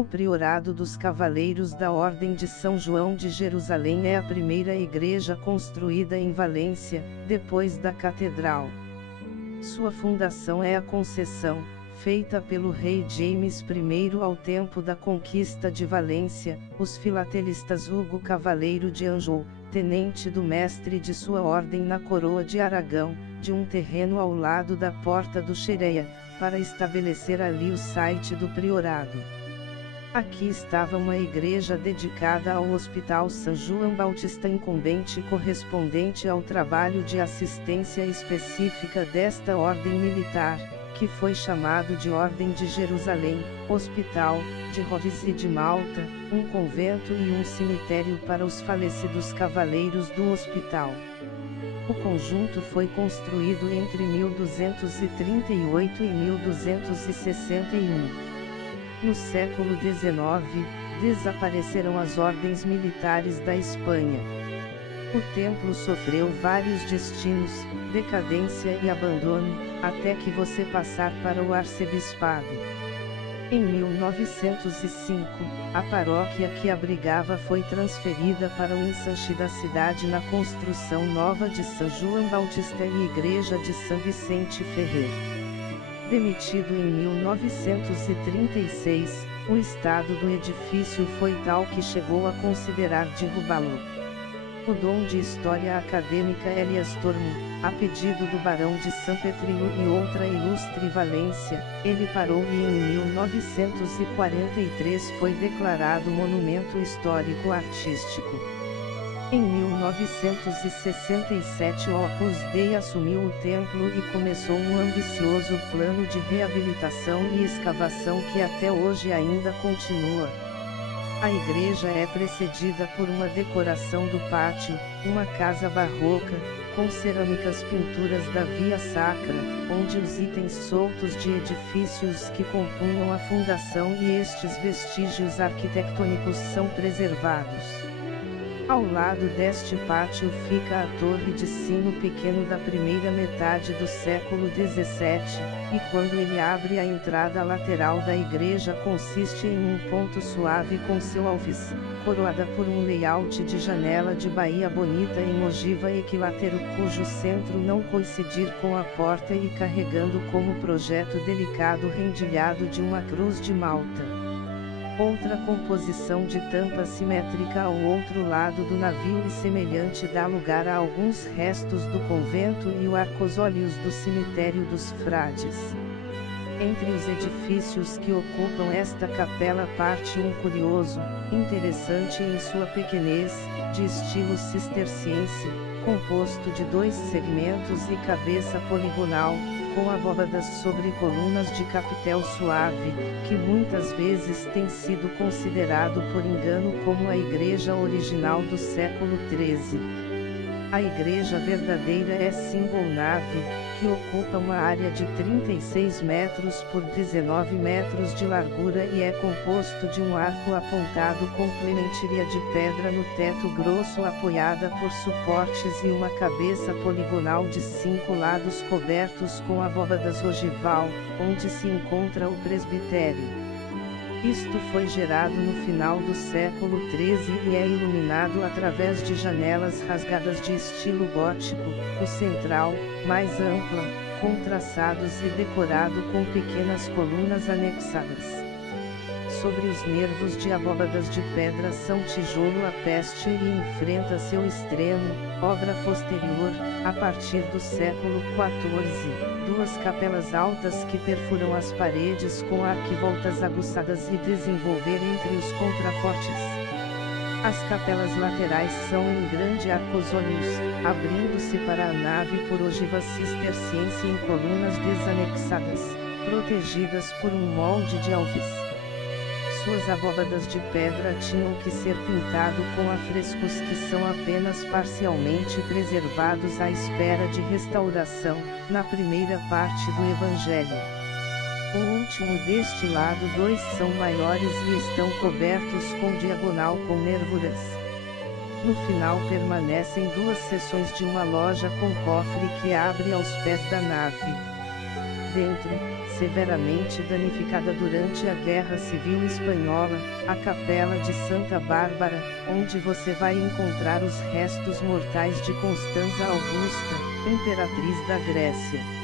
O Priorado dos Cavaleiros da Ordem de São João de Jerusalém é a primeira igreja construída em Valência, depois da Catedral. Sua fundação é a concessão, feita pelo rei James I ao tempo da conquista de Valência. Os filatelistas Hugo Cavaleiro de Anjou, tenente do mestre de sua ordem na coroa de Aragão, de um terreno ao lado da Porta do Xereia, para estabelecer ali o site do priorado. Aqui estava uma igreja dedicada ao Hospital São João Bautista incumbente correspondente ao trabalho de assistência específica desta ordem militar, que foi chamado de Ordem de Jerusalém, Hospital, de Rhodes e de Malta, um convento e um cemitério para os falecidos cavaleiros do hospital. O conjunto foi construído entre 1238 e 1261. No século XIX, desapareceram as ordens militares da Espanha. O templo sofreu vários destinos, decadência e abandono, até que você passar para o arcebispado. Em 1905, a paróquia que abrigava foi transferida para o ensanche da cidade na construção nova de São João Bautista e Igreja de São Vicente Ferrer. Demitido em 1936, o estado do edifício foi tal que chegou a considerar derrubá-lo. O dom de História Acadêmica Elias Tormo, a pedido do Barão de São Petrilo e outra ilustre Valência, ele parou e em 1943 foi declarado Monumento Histórico Artístico. Em 1967 o Opus Dei assumiu o templo e começou um ambicioso plano de reabilitação e escavação que até hoje ainda continua. A igreja é precedida por uma decoração do pátio, uma casa barroca, com cerâmicas pinturas da Via Sacra, onde os itens soltos de edifícios que compunham a fundação e estes vestígios arquitetônicos são preservados. Ao lado deste pátio fica a torre de sino pequeno da primeira metade do século XVII, e quando ele abre a entrada lateral da igreja consiste em um ponto suave com seu alfiz, coroada por um layout de janela de Bahia bonita em ogiva equilátero cujo centro não coincidir com a porta e carregando como projeto delicado rendilhado de uma cruz de Malta. Outra composição de tampa simétrica ao outro lado do navio e semelhante dá lugar a alguns restos do convento e o arcosóleos do cemitério dos frades. Entre os edifícios que ocupam esta capela parte um curioso, interessante em sua pequenez, de estilo cisterciense, composto de 2 segmentos e cabeça poligonal, com abóbadas sobre colunas de capitel suave, que muitas vezes tem sido considerado por engano como a igreja original do século XIII. A igreja verdadeira é single nave, que ocupa uma área de 36 metros por 19 metros de largura e é composto de um arco apontado com plementíria de pedra no teto grosso apoiada por suportes e uma cabeça poligonal de 5 lados cobertos com abóbadas ogival, onde se encontra o presbitério. Isto foi gerado no final do século XIII e é iluminado através de janelas rasgadas de estilo gótico, o central, mais ampla, com traçados e decorado com pequenas colunas anexadas. Sobre os nervos de abóbadas de pedra são tijolo a peste e enfrenta seu extremo, obra posterior, a partir do século XIV. 2 capelas altas que perfuram as paredes com arquivoltas aguçadas e desenvolver entre os contrafortes. As capelas laterais são em grande arcosóleos, abrindo-se para a nave por ogivas cisterciense em colunas desanexadas, protegidas por um molde de alfiz. Suas abóbadas de pedra tinham que ser pintado com afrescos que são apenas parcialmente preservados à espera de restauração, na primeira parte do Evangelho. O último deste lado 2 são maiores e estão cobertos com diagonal com nervuras. No final permanecem 2 seções de uma loja com cofre que abre aos pés da nave. Dentro, severamente danificada durante a Guerra Civil Espanhola, a Capela de Santa Bárbara, onde você vai encontrar os restos mortais de Constanza Augusta, imperatriz da Grécia.